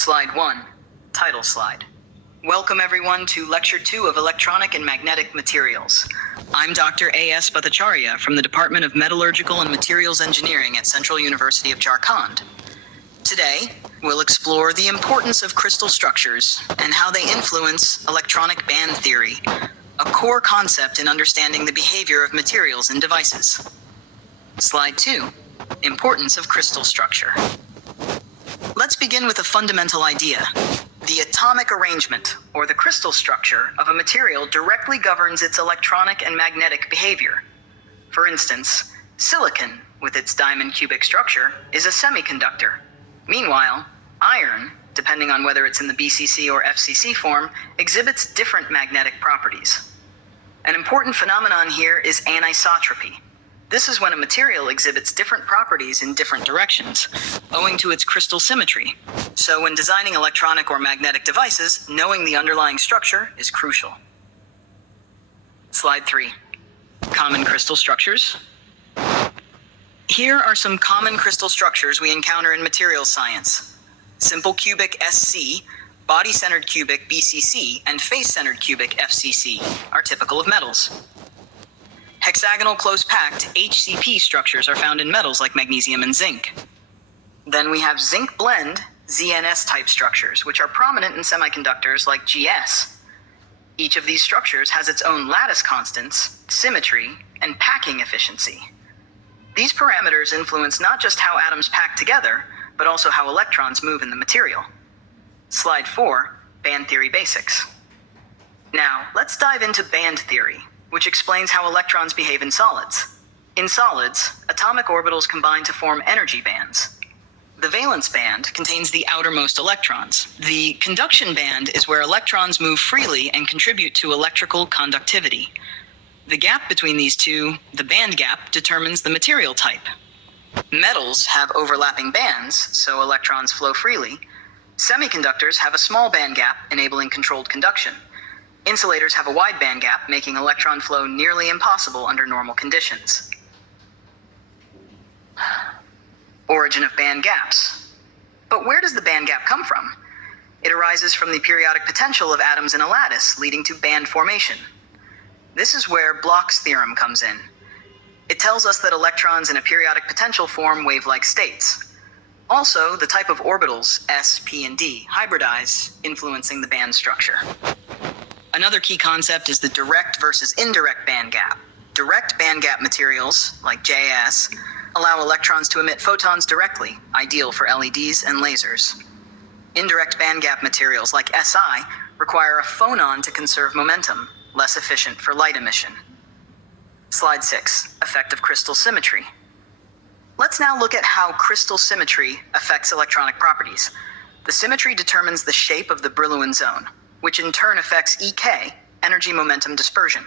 Slide 1, title slide. Welcome everyone to Lecture 2 of Electronic and Magnetic Materials. I'm Dr. A.S. Bhattacharya from the Department of Metallurgical and Materials Engineering at Central University of Jharkhand. Today, we'll explore the importance of crystal structures and how they influence electronic band theory, a core concept in understanding the behavior of materials in devices. Slide 2, importance of crystal structure. Let's begin with a fundamental idea. The atomic arrangement, or the crystal structure, of a material directly governs its electronic and magnetic behavior. For instance, silicon, with its diamond cubic structure, is a semiconductor. Meanwhile, iron, depending on whether it's in the BCC or FCC form, exhibits different magnetic properties. An important phenomenon here is anisotropy. This is when a material exhibits different properties in different directions, owing to its crystal symmetry. So when designing electronic or magnetic devices, knowing the underlying structure is crucial. Slide 3. Common crystal structures. Here are some common crystal structures we encounter in materials science. Simple cubic SC, body-centered cubic BCC, and face-centered cubic FCC are typical of metals. Hexagonal close-packed HCP structures are found in metals like magnesium and zinc. Then we have zinc blend ZNS type structures, which are prominent in semiconductors like GS. Each of these structures has its own lattice constants, symmetry, and packing efficiency. These parameters influence not just how atoms pack together, but also how electrons move in the material. Slide 4, band theory basics. Now, let's dive into band theory, which explains how electrons behave in solids. In solids, atomic orbitals combine to form energy bands. The valence band contains the outermost electrons. The conduction band is where electrons move freely and contribute to electrical conductivity. The gap between these two, the band gap, determines the material type. Metals have overlapping bands, so electrons flow freely. Semiconductors have a small band gap, enabling controlled conduction. Insulators have a wide band gap, making electron flow nearly impossible under normal conditions. Origin of band gaps. But where does the band gap come from? It arises from the periodic potential of atoms in a lattice, leading to band formation. This is where Bloch's theorem comes in. It tells us that electrons in a periodic potential form wave-like states. Also, the type of orbitals, s, p, and d, hybridize, influencing the band structure. Another key concept is the direct versus indirect band gap. Direct band gap materials, like JS, allow electrons to emit photons directly, ideal for LEDs and lasers. Indirect band gap materials, like Si, require a phonon to conserve momentum, less efficient for light emission. Slide 6, effect of crystal symmetry. Let's now look at how crystal symmetry affects electronic properties. The symmetry determines the shape of the Brillouin zone, which in turn affects EK, energy momentum dispersion.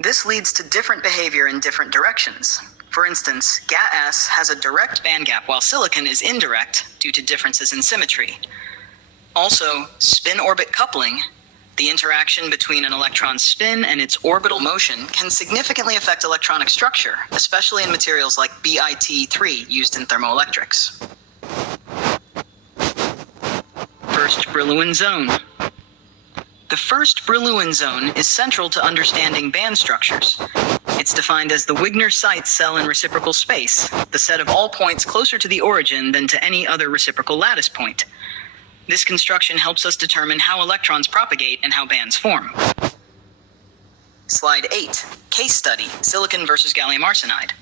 This leads to different behavior in different directions. For instance, GaAs has a direct band gap while silicon is indirect due to differences in symmetry. Also, spin-orbit coupling, the interaction between an electron's spin and its orbital motion, can significantly affect electronic structure, especially in materials like BiT3 used in thermoelectrics. First Brillouin zone. The first Brillouin zone is central to understanding band structures. It's defined as the Wigner-Seitz cell in reciprocal space, the set of all points closer to the origin than to any other reciprocal lattice point. This construction helps us determine how electrons propagate and how bands form. Slide 8, case study, silicon versus gallium arsenide.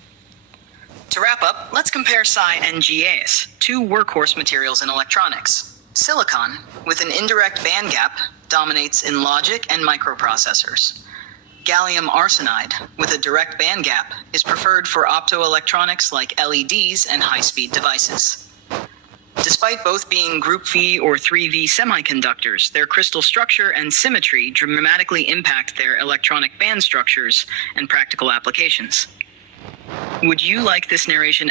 To wrap up, let's compare Si and GaAs, two workhorse materials in electronics. Silicon, with an indirect band gap, dominates in logic and microprocessors. Gallium arsenide, with a direct band gap, is preferred for optoelectronics like LEDs and high-speed devices. Despite both being Group V or 3V semiconductors, their crystal structure and symmetry dramatically impact their electronic band structures and practical applications. Would you like this narration